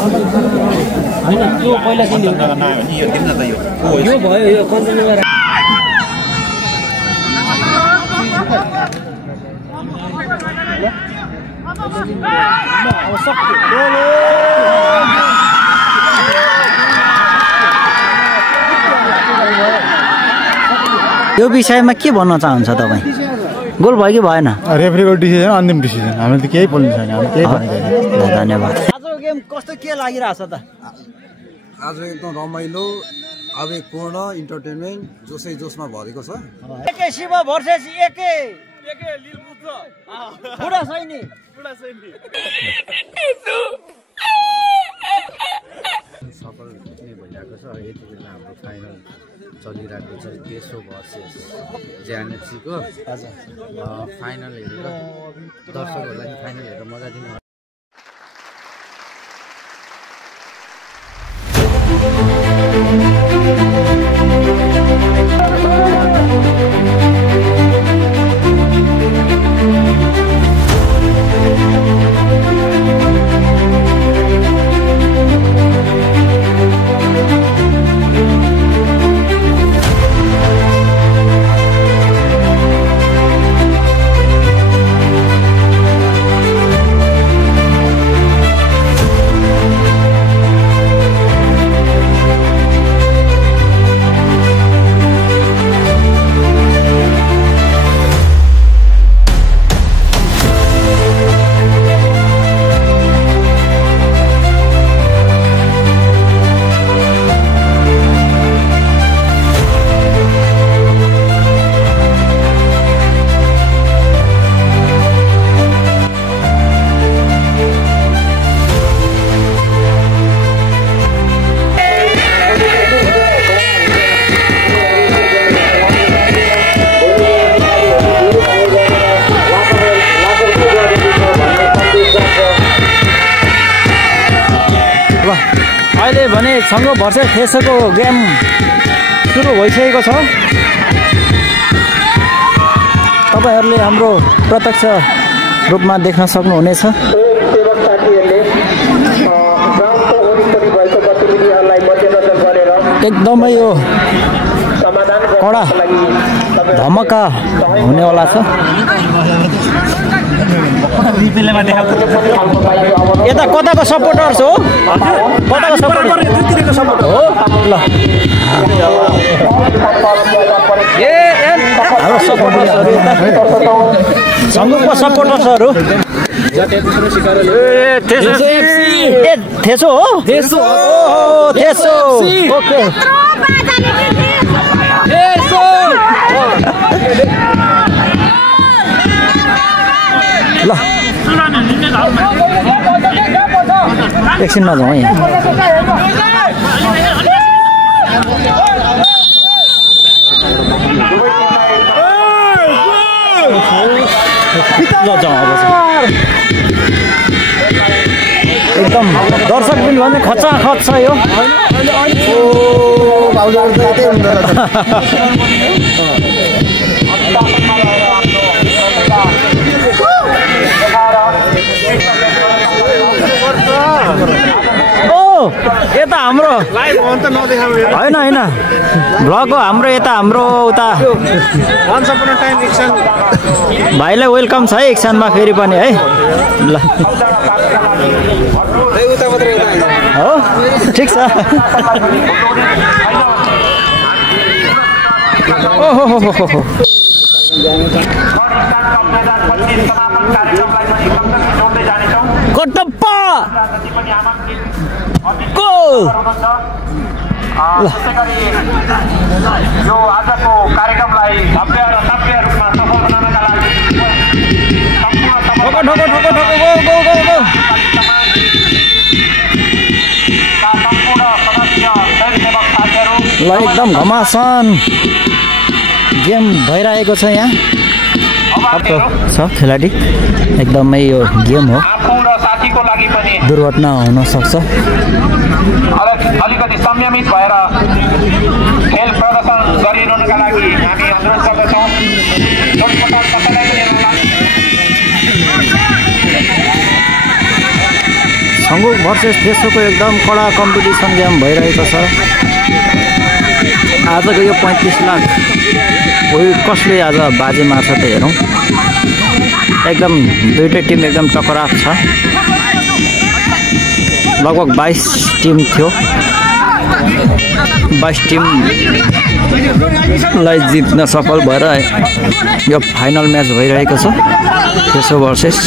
हैन यो पहिला किन यो दिन न त यो भयो यो कन्टेनर यो विषयमा के भन्न चाहन्छ तपाईँ? गोल भयो कि भएन? रेफ्रीको डिसिजन अन्तिम डिसिजन, हामीले त केही बोल्नु छैन, हामीले केही भनेको छैन। धन्यवाद। आजको गेम कस्तो के लागिरहेछ त? आज एकदम रमाइलो, आवेगपूर्ण, इन्टरटेनमेन्ट जोसै जोसमा भरेको छ। एके शिव भर्सेस एके लिलपुत्र बुढा सैनिक सफल नै भइरहेको छ। यति बेला हाम्रो फाइनल चलिरहेको छ देशो भर्सेस जेएनएफसीको। फाइनल हेरेर दर्शकहरूलाई फाइनल हेरेर मजा दिनु। अहिले भने सँगो भर्सेस फेसको गेम सुरु भइसकेको छ। तपाईहरुले हाम्रो प्रत्यक्ष रूपमा देख्न सक्नुहुनेछ। एकदमै यो कडा धमाका हुनेवाला छ। यता कताको सपोर्टर्स हो? कताको सपोर्टर? हो ल हाम्रो सपोर्टर्सहरु यता संघको सपोर्टर्सहरु थेसो हो? थेसो ओके ल एकछिनमा जाउँ यहाँ। एकदम दर्शक पनि भने खचाखच छ यो। यता हाम्रो होइन होइन भ्लग हो हाम्रो। यता हाम्रो उता भाइलाई वेलकम छ है एक्सनमा फेरि पनि है। ल हो ठिक छ। ओहो हो हो हो कटप्पा गोल। यो आजको कार्यक्रमलाई भव्य र सभ्य रूपमा सफल बनाउनका लागि ल एकदम घमासान गेम भइरहेको छ यहाँ। छ खेलाडी एकदमै यो गेम हो, दुर्घटना हुन सक्छ। अलिकति संयमित भएर खेल प्रदर्शन गरिरहनुका लागि हामी अनुरोध गर्दछौँ। छङ्गु भर्सेस फेसोको एकदम कडा कम्पिटिसन गेम भइरहेको छ। आजको यो 35 लाख कसले आज बाजी मार्छ त हेरौँ। एकदम दुईटै टिम एकदम टकराफ छ। लगभग 22 टिम थियो। 22 टिमलाई जित्न सफल भएर यो फाइनल म्याच भइरहेको छ फेसो भर्सेस।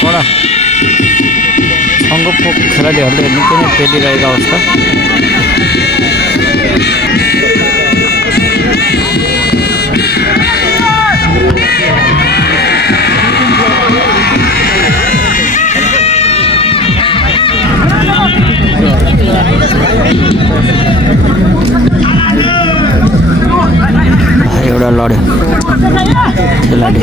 कडा छङ्गुको खेलाडीहरूले निकै नै पेलिरहेको अवस्था। एउटा लड्यो खेलाडी।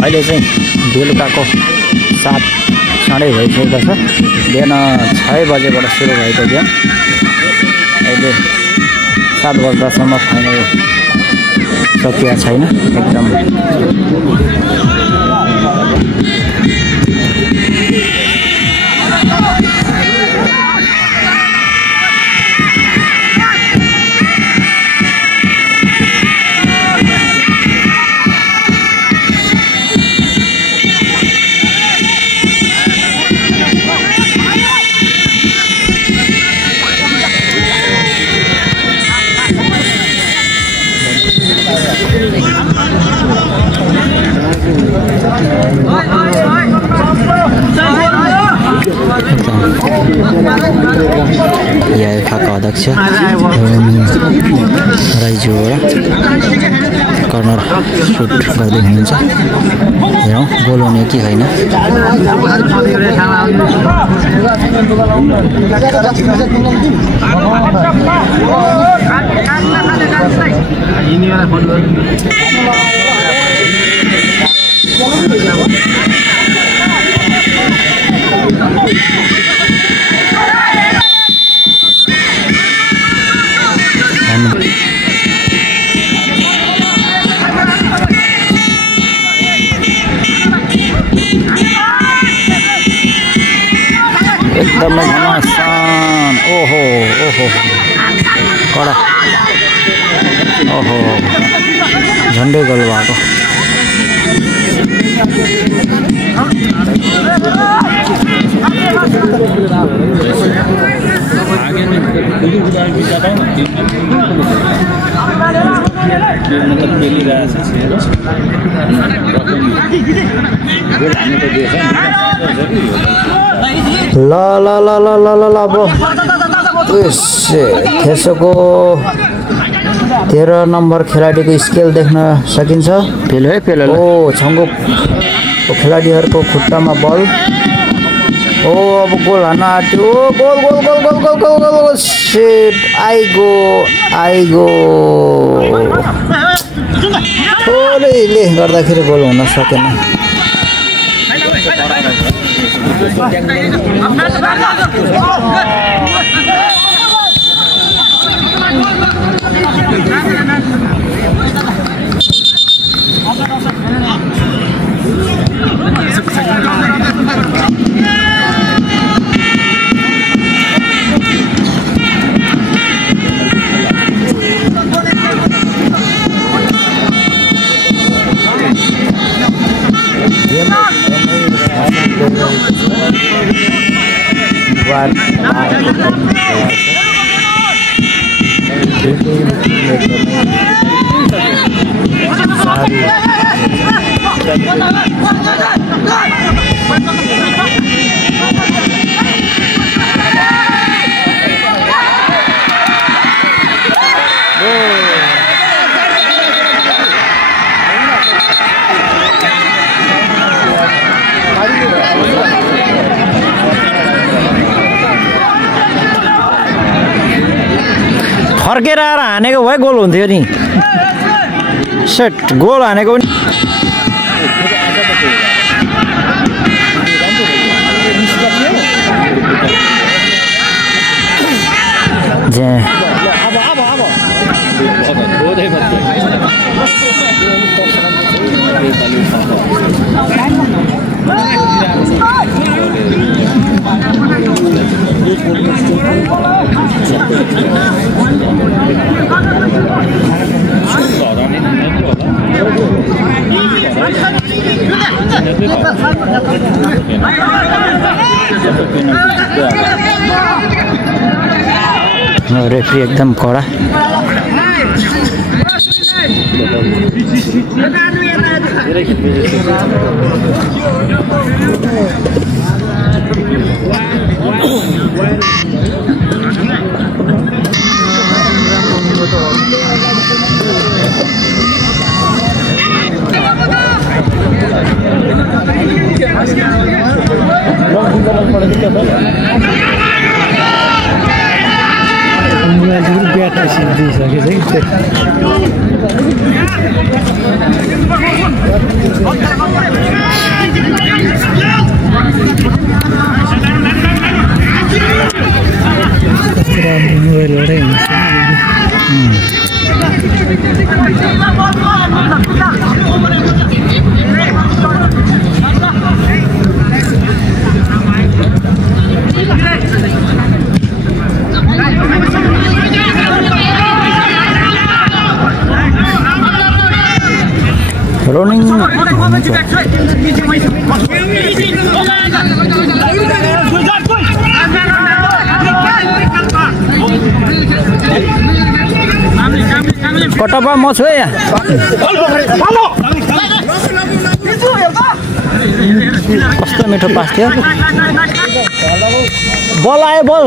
अहिले चाहिँ बेलुकाको 7 साढे भइसकेको छ। बिहान 6 बजेबाट सुरु भएको गेम अहिले 7 बज्दासम्म फाइनल सकिएको छैन। एकदम याएफाका अध्यक्ष राइजुबाट कर्नर सुट गर्दै हुनुहुन्छ। हेरौँ गोल हुने कि होइन। एकदमै घमासान। ओहो ओहो कडा। ओहो झन्डै गोल भएको। ल ल ल ल ल ल अब फेसोको 13 नम्बर खेलाडीको स्केल देख्न सकिन्छ। पेलो है पेलो। ओ छङ्गुको खेलाडीहरूको खुट्टामा बल। ओ अब गोल हान्न आँट्यो। Goal goal goal goal goal goal goal. सेट आइगो आइगो। थोरैले गर्दाखेरि गोल हुन सकेन। वार फर्केर आएर हानेको भए गोल हुन्थ्यो नि सेट गोल हानेको पनि रेफ्री एकदम कडा running कटपा म छु है यहाँ कस्तो मिठो पास थियो बल आयो बल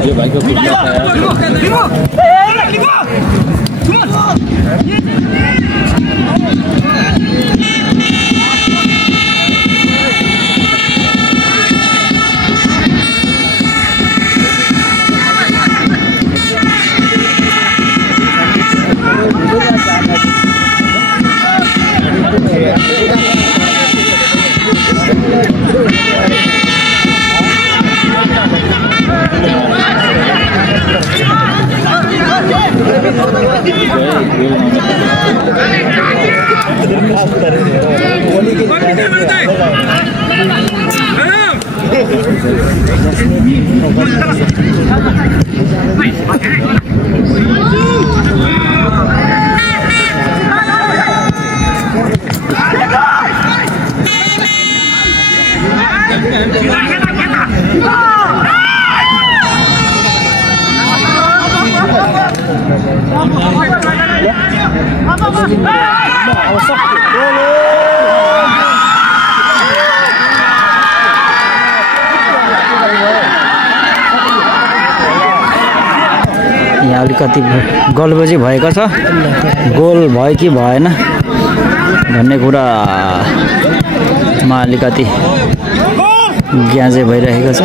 ये भाई को यहाँ अलिकति गलबजी भएको छ गोल भयो कि भएन भन्ने कुरामा अलिकति ग्याँजे भइरहेको छ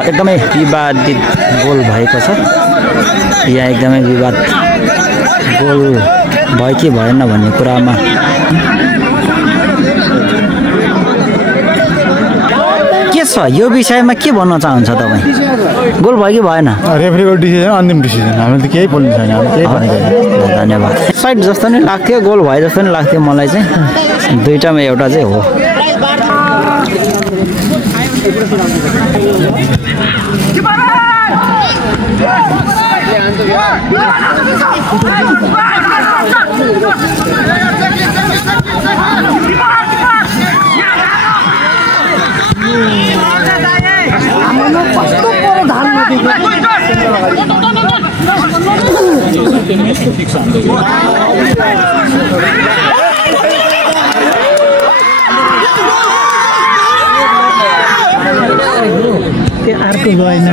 एकदमै विवादित गोल भएको छ यहाँ एकदमै विवाद गोल भयो कि भएन भन्ने कुरामा के छ यो विषयमा के भन्न चाहन्छ तपाईँ? गोल भयो कि भएन? रेफ्रीको डिसिजन अन्तिम डिसिजन, हामीले त केही बोल्नु छैन, हामीले केही भनेको छैन। धन्यवाद। साइड जस्तो नै लाग्थ्यो, गोल भयो जस्तो नै लाग्थ्यो मलाई चाहिँ। दुईटामा एउटा चाहिँ हो। अर्को गएन।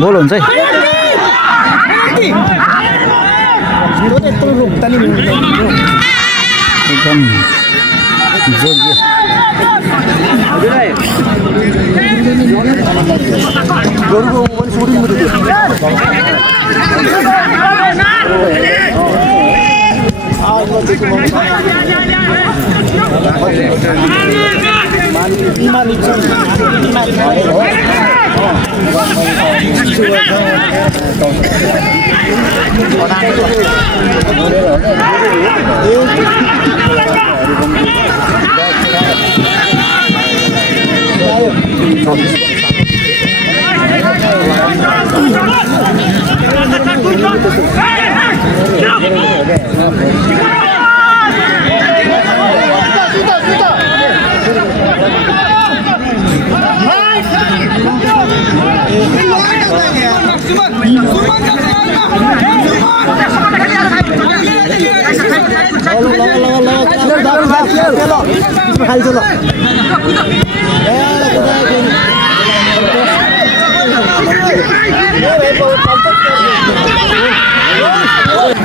गोल हुन्छ है। एकदम योग्य।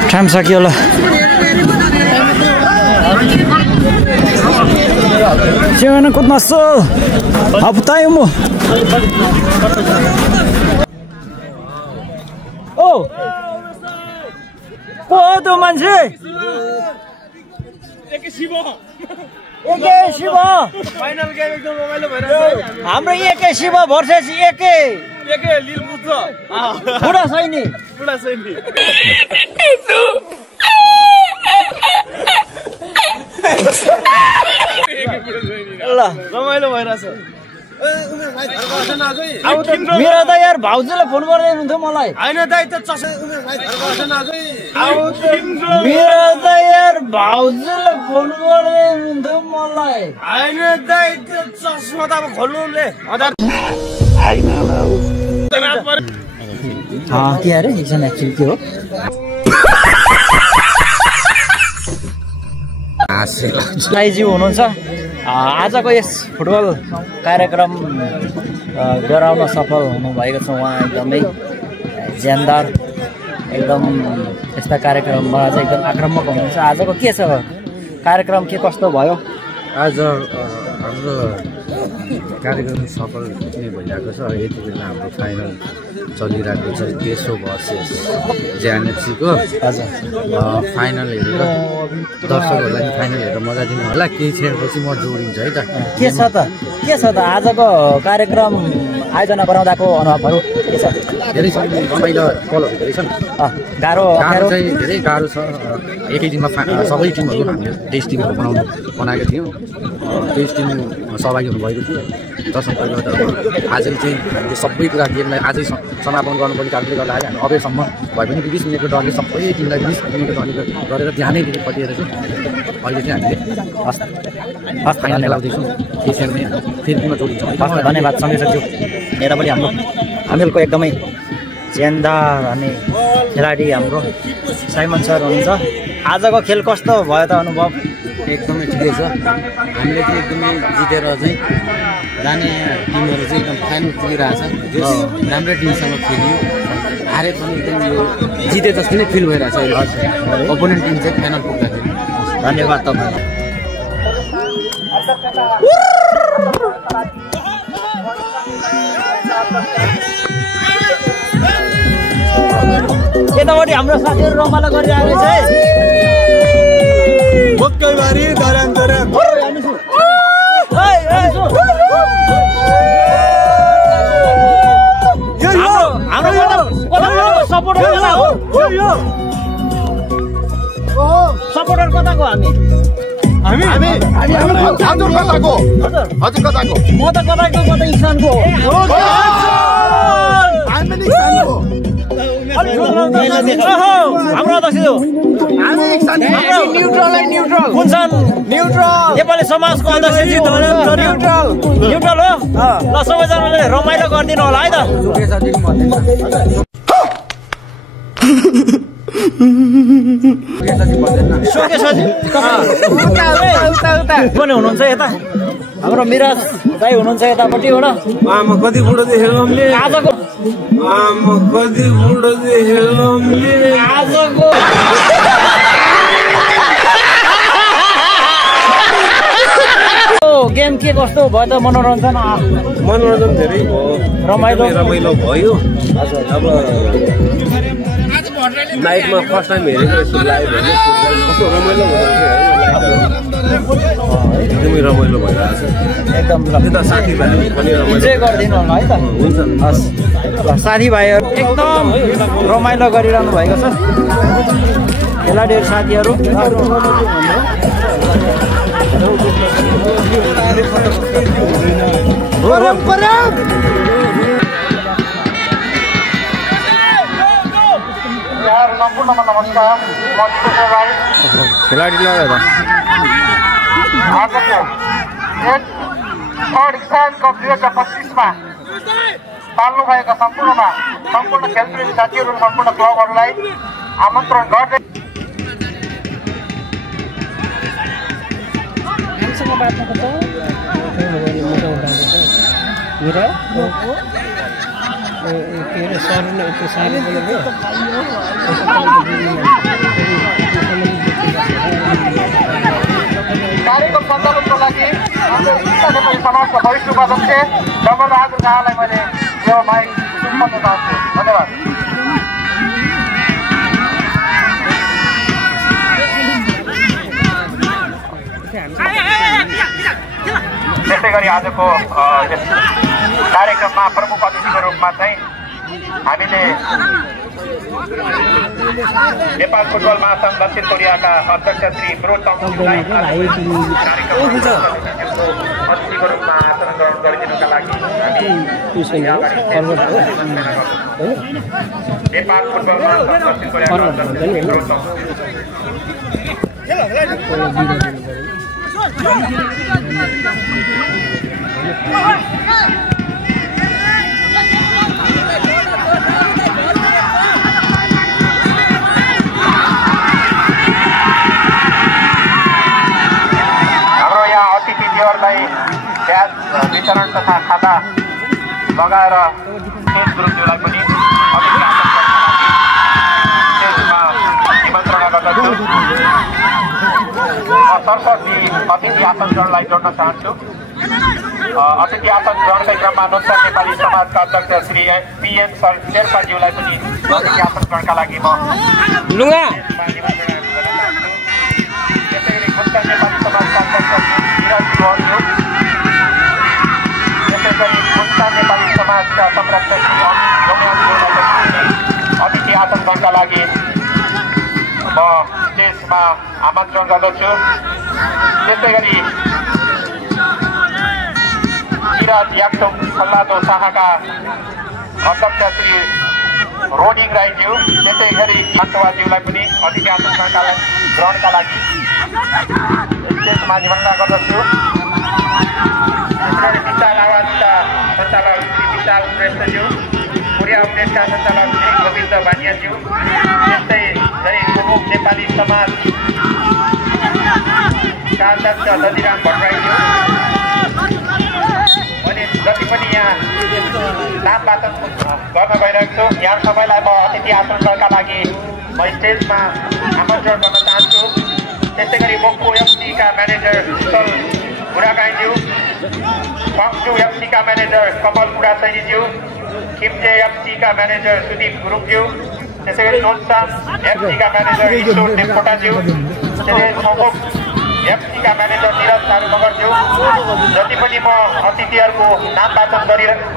टाइम सक्यो ल। सिंहन कुद्न सो हप्ताय म ओ को त मान्छे एके शिव फाइनल गेम एकदम रमाइलो भइरहेछ। हाम्रो एके शिव भर्सेस एके लिलपुत्र बुढा सैनी ल रमाइलो भइरहेछ। मेरो त यार भाउजूले फोन गर्दै हुनुहुन्थ्यो मलाई। होइन दाइ त मेरो त यार भाउजूले फोन गर्दै हुनुहुन्थ्यो मलाई। होइन दाइ त्यो चस्मा त अब खोल्नुले के अरे एकजना एक्चुअली के हो साईजी हुनुहुन्छ। आजको यस फुटबल कार्यक्रम गराउन सफल हुनुभएको छ उहाँ। एकदमै ज्यानदार, एकदम यस्ता कार्यक्रममा चाहिँ एकदम आक्रामक हुनुहुन्छ। आजको के छ कार्यक्रम, के कस्तो भयो? आज हाम्रो कार्यक्रम सफल नै भइरहेको छ। यति बेला हाम्रो फाइनल चलिरहेको छ, देशो भर्सेस जेएनएफसीको। हजुर, फाइनल हेरेर दर्शकहरूलाई फाइनल हेरेर मजा दिनु होला। केही क्षणपछि म जोडिन्छु है त। के छ त आजको कार्यक्रम आयोजना गराउँदाको अनुभवहरू के छ? धेरै रमाइलो पलहरू धेरै छन्। गाह्रो चाहिँ धेरै गाह्रो छ। एकै दिनमा सबै टिमहरू हामीले टेस्ट टिमहरू बनाएका थियौँ। टेस्ट टिम सहभागी हुनुभएको थियो। जसमा पहिलो त आजले चाहिँ हामीले सबै कुरा गेमलाई आजै समापन गर्नुपर्ने कारणले गर्दाखेरि हामी अबेरसम्म भए पनि 20 मिनटको डरले सबै टिमलाई 20 मिनटको डरले गरेर ध्यानै दिनु परेर चाहिँ अहिले चाहिँ हामीले फर्स्ट फाइनल खेलाउँदैछौँ। त्यसैले फेरि पुनः जोडिन्छौँ। धन्यवाद समीरज्यू। यहाँ पनि हामीहरूको एकदमै ज्यानदार अनि खेलाडी हाम्रो साइमन सर हुनुहुन्छ। आजको खेल कस्तो भयो त अनुभव? एकदमै ठिकै छ। हामीले चाहिँ एकदमै जितेर चाहिँ जाने टिमहरू चाहिँ एकदम फाइनल पुगिरहेछ। जो राम्रै टिमसँग खेलियो, हारे पनि एकदम यो जिते जस्तो नै फिल भइरहेछ। अपोनेन्ट टिम चाहिँ फाइनल पुग्दाखेरि। धन्यवाद तपाईँ। यतापट्टि हाम्रो साथीहरू रमाइलो गरिरहेको रहेछ है मकै बारी दरान दरान सपोर्टर कताको हामी हजुर कताको म त कताको कता इसानको हाम्रो नेपाली समाजको अध्यक्ष न्युट्रल हो ल सबैजनाले रमाइलो गरिदिनु होला है त पनि हुनुहुन्छ यता हाम्रो मिराज दाइ हुनुहुन्छ यतापट्टिबाट कति बुढो देखेको हामीले आजको कति बुढो देखेको हामीले आजको गेम के कस्तो भयो त मनोरञ्जन धेरै भयो रमाइलो भयो अब नाइटमा फर्स्ट टाइम हेरेको लाइभ हेर्ने कस्तो रमाइलो एकदमै रमाइलो भइरहेको छ एकदम त्यता साथीभाइहरू पनि इन्जोय गरिदिनु होला है त हुन्छ हस् ल साथीभाइहरू एकदम रमाइलो गरिरहनु भएको छ खेलाडीहरू साथीहरू सम्पूर्णमा नमस्कार म किशोर राई खेलाडी लगाएर आजको थर्ड किसान कप 2025मा पाल्नुभएका सम्पूर्ण खेलप्रेमी साथीहरू सम्पूर्ण क्लबहरूलाई आमन्त्रण गर्दै कार्यक्रम सञ्चालनको लागि नेपाली समाजका वरिष्ठ उपाध्यक्ष डम्बरबहादुर शाहलाई मैले यो माइक सुम्पन्न चाहन्छु धन्यवाद त्यसै गरी आजको यस कार्यक्रममा प्रमुख अतिथिको रूपमा चाहिँ हामीले नेपाल फुटबल महासङ्घ दक्षिण कोरियाका अध्यक्ष श्री ब्रो तम्सुलाई अतिथिको रूपमा आसन ग्रहण गरिदिनुका लागि नेपाल फुटबल महासङ्घ दक्षिण कोरियाका अध्यक्ष श्री ब्रो तम्सु हाम्रो यहाँ अतिथिज्यूहरूलाई ब्याज वितरण तथा खाता लगाएर सेठ गुरुज्यूलाई पनि निमन्त्रणा गर्दछु सरस्वती अतिथि आसन ग्रहणलाई जोड्न चाहन्छु अतिथि आसन ग्रहणकै क्रममा नोक्सा नेपाली समाजका अध्यक्ष श्री पिएम शेर्पाज्यूलाई पनि अतिथि आसन ग्रहणका लागि म त्यसै गरी नोक्सा नेपाली समाजका अध्यक्ष त्यसै गरी नोक्सा नेपाली समाजका संरक्षक श्री अतिथि आसन ग्रहणका लागि म स्टेजमा आमन्त्रण गर्दछु त्यसै गरी विराट याक्टोङ सल्लादो शाखाका अध्यक्ष श्री रोडिङ राईज्यू त्यसै गरी अन्तवाज्यूलाई पनि अतिथि आसन ग्रहणका लागि स्टेजमा निमन्त्रणा गर्दछु त्यसै गरी विशाल आवाजका सञ्चालक श्री विशाल श्रेष्ठज्यू कोरिया अपडेटका सञ्चालक श्री गोविन्द बानियाज्यू त्यस्तै गरी प्रमुख नेपाली समाजका अध्यक्ष दधिराम भट्टराईज्यू अनि जति पनि यहाँ नाम वाचन गर्न गइरहेको छु यहाँ सबैलाई म अतिथि आसन ग्रहणका लागि म स्टेजमा आमन्त्रण गर्न चाहन्छु त्यसै गरी मोक्पो एफसीका म्यानेजर विशाल बुढागाईज्यू, पक्सु एफसीका म्यानेजर कमल बुढाशैलीज्यू, खिम्चे एफसीका म्यानेजर सुदीप गुरुङज्यू, त्यसै गरी लोल्सा एफसीका म्यानेजर ईश्वर देवकोटाज्यू, त्यसै सङ्गोक एफसीका म्यानेजर निरज सारू मगरज्यू, जति पनि म अतिथिहरूको नाम वाचन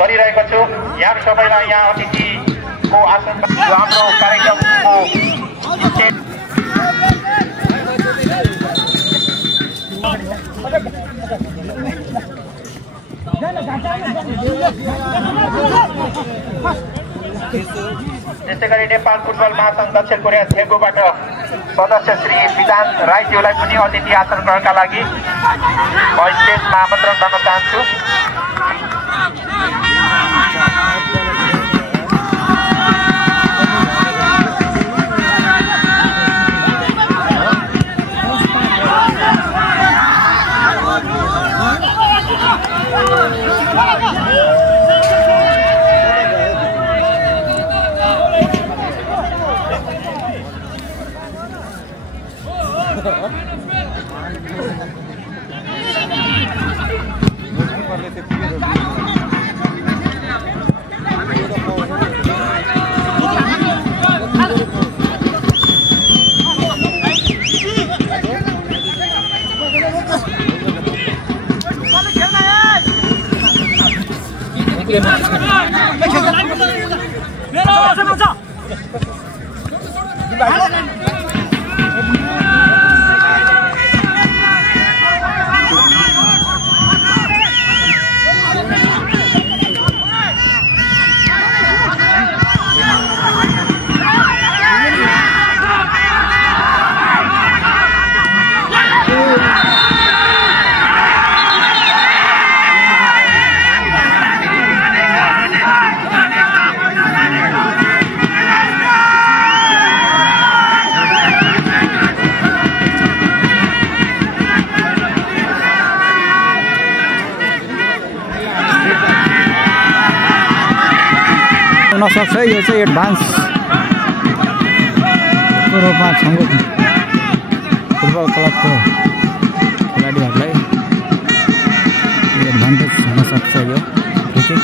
गरिरहेको छु, यहाँ सबैलाई यहाँ अतिथिको आसन हाम्रो कार्यक्रमको त्यसै गरी नेपाल फुटबल महासङ्घ दक्षिण कोरिया थेगोबाट सदस्य श्री विधान राईज्यूलाई पनि अतिथि आसन ग्रहणका लागि म स्टेजमा आमन्त्रण गर्न चाहन्छु। सक्छ यो चाहिँ एडभान्स रूपमा छङ्गु फुटबल क्लबको खेलाडीहरूलाई एडभान्टेज हुन सक्छ यो क्रिकेट।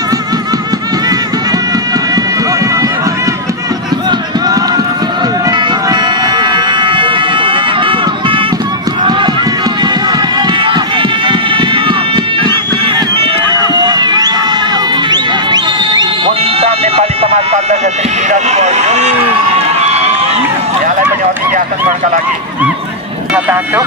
नेपाली समाजका अध्यक्ष श्री निरज गुरुङज्यू, यहाँलाई पनि अतिथि आसन ग्रहणका लागि चाहन्छु।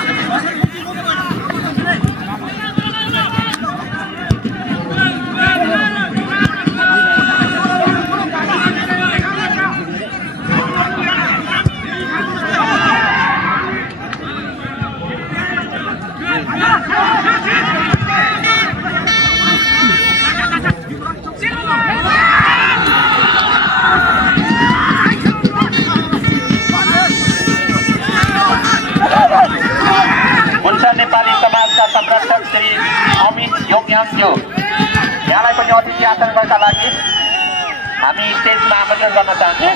नेपाली समाजका संरक्षक श्री अमित योग्याङज्यू, यहाँलाई पनि अतिथि आसन ग्रहणका लागि हामी स्टेजमा आमन्त्रण गर्न चाहन्छौँ।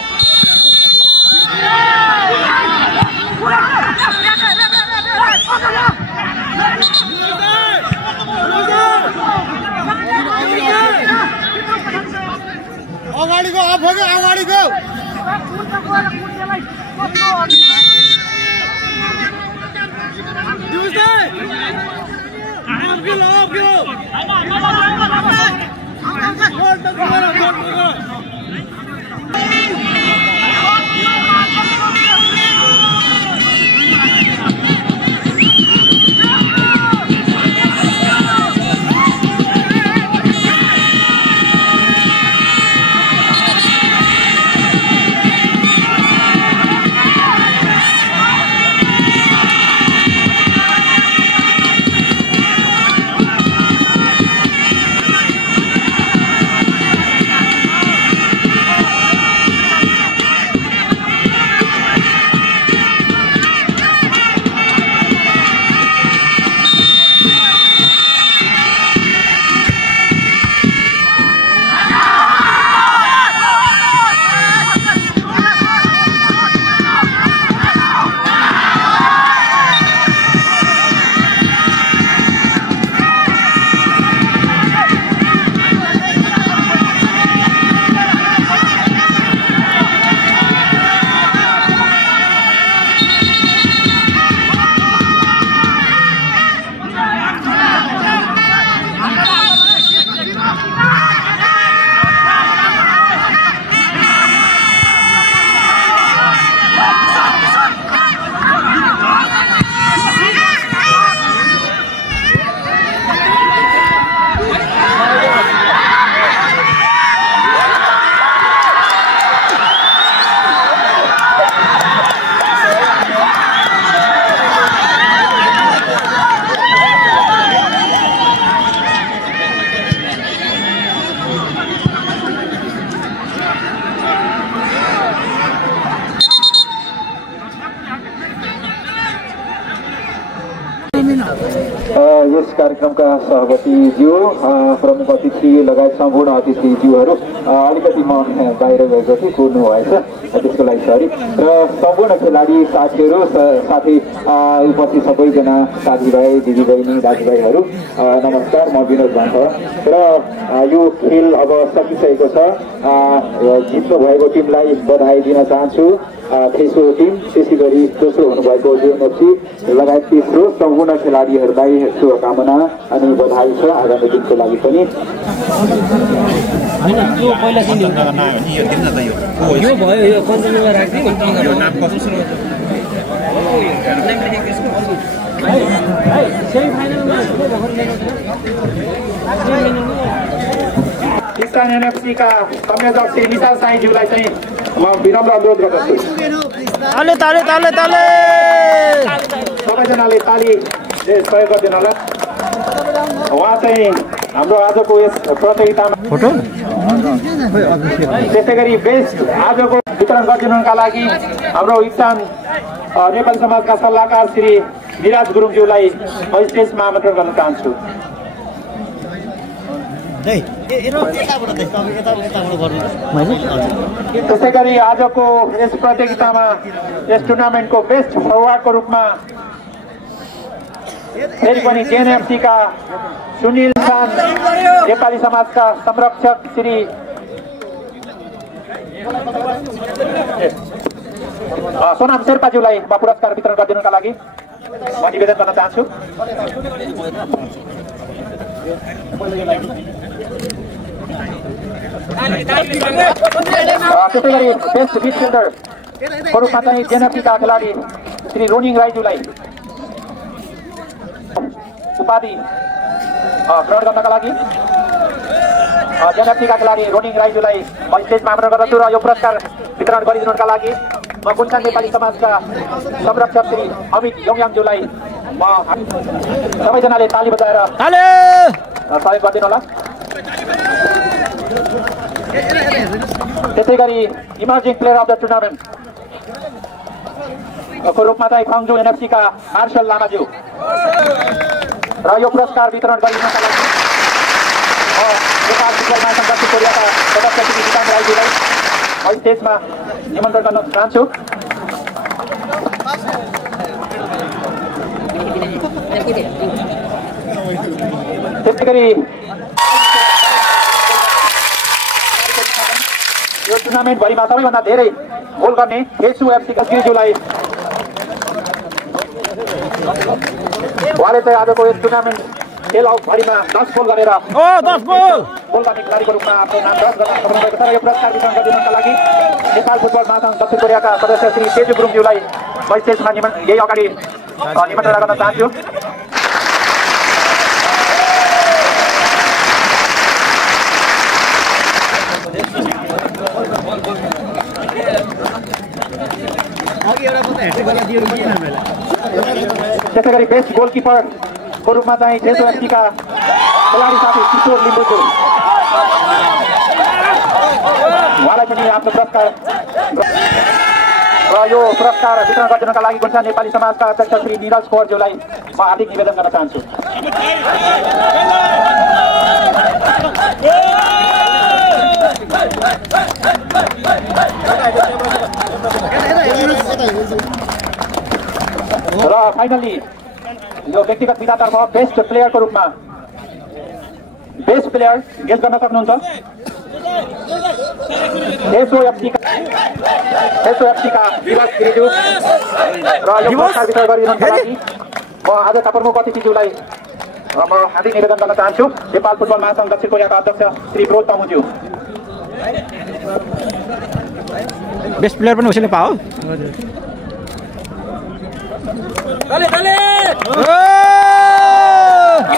अगाडिको अगाडिको यस कार्यक्रमका सभापतिज्यू प्रमुख अतिथि लगायत सम्पूर्ण अतिथिज्यूहरू अलिकति म बाहिर गएको थिएँ कुर्नु भएछ त्यसको लागि सरी र सम्पूर्ण खेलाडी साथीहरू साथै उपस्थित सबैजना साथीभाइ दिदीबहिनी दाजुभाइहरू नमस्कार। म विनोद भान्सा र यो खेल अब सकिसकेको छ। जित्नु भएको टिमलाई बधाई दिन चाहन्छु। तेस्रो टिम त्यसै गरी दोस्रो हुनुभएको जेएनएफसी लगायत तेस्रो सम्पूर्ण खेलाडीहरूलाई शुभकामना अनि बधाई छ आगामी दिनको लागि पनि। किसान एनएफसी का संयोजक श्री विशाल साईज्यूलाई चाहिँ म विनम्र अनुरोध गर्दछु। सबैजनाले तालीले सहयोग गरिदिनु होला। उहाँ चाहिँ हाम्रो आजको यस प्रतियोगितामा त्यसै गरी बेस्ट आजको वितरण गरिदिनुका लागि हाम्रो इक्सान नेपाली समाजका सल्लाहकार श्री निराज गुरुङज्यूलाई स्टेजमा आमन्त्रण गर्न चाहन्छु। त्यसै गरी आजको यस प्रतियोगितामा यस टुर्नामेन्टको बेस्ट फरवार्डको रूपमा फेरि पनि जेएनएफसी का सुनिल खान नेपाली समाजका संरक्षक श्री सोनाम शेर्पाज्यूलाई म पुरस्कार वितरण गरिदिनुका लागि म निवेदन गर्न चाहन्छु। त्यसै गरी बेस्ट मिडफिल्डरको रूपमा चाहिँ जेएनएफसीका खेलाडी श्री रोनिङ राईज्यूलाई उपाधि ग्रहण गर्नका लागि जेएनएफसीका खेलाडी रोनिङ राईज्यूलाई म स्टेजमा आमन्त्रण गर्दछु र यो पुरस्कार वितरण गरिदिनुका लागि म गुन्सान नेपाली समाजका संरक्षक श्री अमित योङयाङज्यूलाई म सबैजनाले ताली बजाएर सहयोग गरिदिनु होला। त्यसै गरी emerging player of the tournament को रूपमा चाहिँ फङ्जु एनएफसीका मार्शल लामाज्यू र यो पुरस्कार वितरण गरिदिनुका लागि नेपाल फुटबल महासङ्घ दक्षिण कोरियाका सदस्य श्री विकास राईज्यूलाई स्टेजमा निमन्त्रण गर्न चाहन्छु। त्यसै गरी यो टुर्नामेन्ट भरिमा सबैभन्दा धेरै गोल गर्ने केसु एफसीका गिरिज्यूलाई उहाँले चाहिँ आजको यस टुर्नामेन्ट खेल भरिमा 10 गोल गरेर 10 गोल गर्ने खेलाडीको रूपमा आफ्नो नाम दर्ज गर्न सक्नुभएको छ। यो पुरस्कार वितरण गरिदिनुका लागि नेपाल फुटबल महासङ्घ दक्षिण कोरियाका सदस्य श्री तेजु गुरुङज्यूलाई म स्टेजमा यही अगाडि निमन्त्रणा गर्न चाहन्छु। त्यसै गरी बेस्ट गोलकिपरको रूपमा चाहिँ जेएनएफसीका खेलाडी साथी किशोर लिम्बुज्यू उहाँलाई पनि आफ्नो पुरस्कार र यो पुरस्कार वितरण गरिदिनका लागि गुन्सान नेपाली समाजका अध्यक्ष श्री निरज कौरज्यूलाई म हार्दिक निवेदन गर्न चाहन्छु। र फाइनली यो व्यक्तिगत विधातर्फ बेस्ट प्लेयरको रूपमा बेस्ट प्लेयर गेस्ट गर्न सक्नुहुन्छ। एसओएफसी तेस्रो एफसीका विकास गिरिज्यू र यो पुरस्कार वितरण गरिदिनुका लागि म आजका प्रमुख अतिथिज्यूलाई म हार्दिक निवेदन गर्न चाहन्छु। नेपाल फुटबल महासङ्घ दक्षिण कोरियाका अध्यक्ष श्री ब्रो तमुज्यू। बेस्ट प्लेयर पनि उसैले पाओ।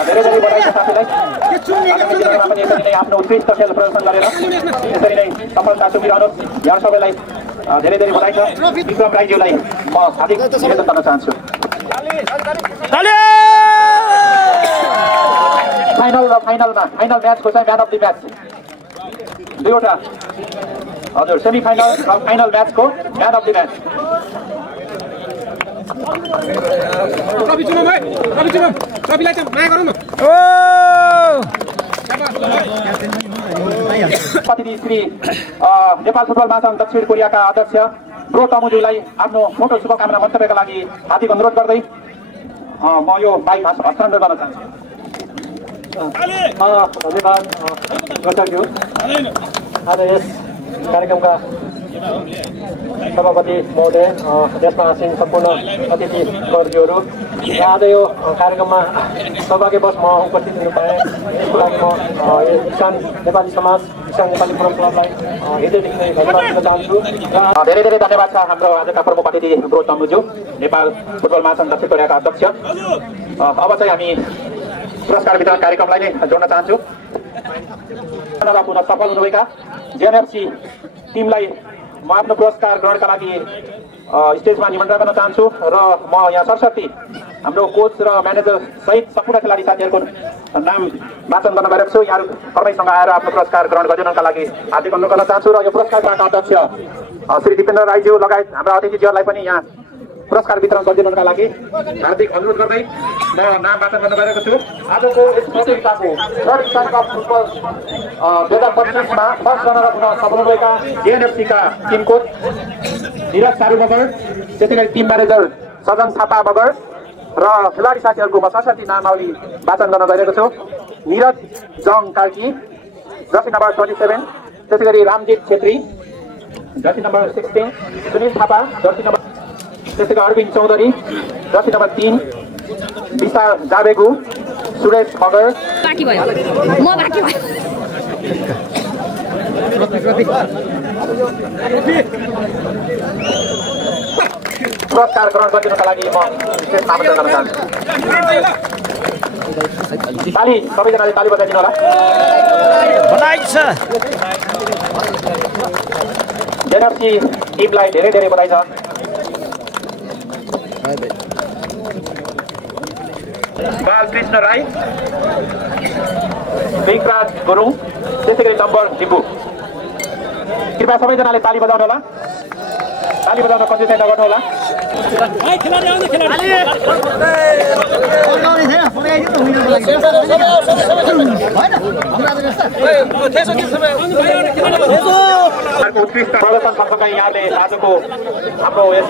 धेरै धेरै बधाई छ साथीलाई। आफ्नो उत्कृष्ट खेल प्रदर्शन गरेर यसरी नै सफलता सुखिरहनुहोस्। यहाँ सबैलाई धेरै धेरै बधाई छ। विक्रम राईज्यूलाई म हार्दिक निवेदन गर्न चाहन्छु। फाइनलमा फाइनल म्याचको चाहिँ म्यान अफ द म्याच दुईवटा हजुर सेमी फाइनल र फाइनल म्याचको म्यान अफ द म्याच अतिथि श्री नेपाल फुटबल महासङ्घ दक्षिण कोरियाका अध्यक्ष ब्रो तमुज्यूलाई आफ्नो मोटो शुभकामना मन्तव्यका लागि हार्दिक अनुरोध गर्दै म यो बाइक हस्तान्तरण गर्न चाहन्छु। धन्यवाद दर्शकज्यू। आज यस कार्यक्रमका सभापति महोदय, देशमा आसीन सम्पूर्ण अतिथिवर्गहरू र आज यो कार्यक्रममा सौभाग्यवश म उपस्थित हुनु पाएँ। यसको लागि म किसान नेपाली समाज किसान नेपाली फोरम क्लबलाई हृदयदेखि नै धन्यवाद दिन चाहन्छु। धेरै धेरै धन्यवाद छ हाम्रो आजका प्रमुख अतिथि ब्रो तमुज्यू, नेपाल फुटबल महासङ्घ दक्षिण कोरियाका अध्यक्ष। अब चाहिँ हामी पुरस्कार वितरण कार्यक्रमलाई नै जोड्न चाहन्छु। पुनः सफल हुनुभएका जेएनएफसी टिमलाई म आफ्नो पुरस्कार ग्रहणका लागि स्टेजमा निमन्त्रण गर्न चाहन्छु र म यहाँ सरस्वती हाम्रो कोच र म्यानेजर सहित सम्पूर्ण खेलाडी साथीहरूको नाम वाचन गर्न गएको छु। यहाँ सबैसँग आएर आफ्नो पुरस्कार ग्रहण गरिदिनका लागि हार्दिक अनुरोध गर्न चाहन्छु र यो पुरस्कारका अध्यक्ष श्री दिपेन्द्र राईज्यू लगायत हाम्रा अतिथिज्यूहरूलाई पनि यहाँ पुरस्कार वितरण गरिदिनुका लागि हार्दिक अनुरोध गर्दै म नाम वाचन गर्न गएको छु। आजको यस प्रतियोगिताको थर्ड विश्वकप फुटबल 2025मा फर्स्ट रनर हुन सफल भएका जेएनएफसीका टिम कोच निरज सारू मगर, त्यसै गरी टिम म्यानेजर सजन थापा मगर र खेलाडी साथीहरूको म सरस्वती नामावली वाचन गर्न गएको छु। निरज जङ कार्की, जर्सी नम्बर 27, त्यसै गरी Ramjit Chhetri, Jersey number 16, Sunil Thapa, Jersey number, त्यसै गरी अरविन्द चौधरी, जर्सी नम्बर 3, विशाल जाबेगु, सुरेश मगर। पुरस्कार ग्रहण गरिदिनुका लागि म विशेष आमन्त्रण गर्न चाहन्छु। ताली, सबैजनाले ताली बजाइदिनु होला। जेएनएफसी टिमलाई धेरै धेरै बधाई छ। बालकृष्ण राई, विकराज गुरुङ, त्यसै गरी नम्बर लिम्बू। कृपया सबैजनाले ताली बजाउनु होला। ताली बजाउन कन्जुसाइ नगर्नु होला। उत्कृष्ट प्रदर्शन सँगसँगै यहाँले आजको हाम्रो यस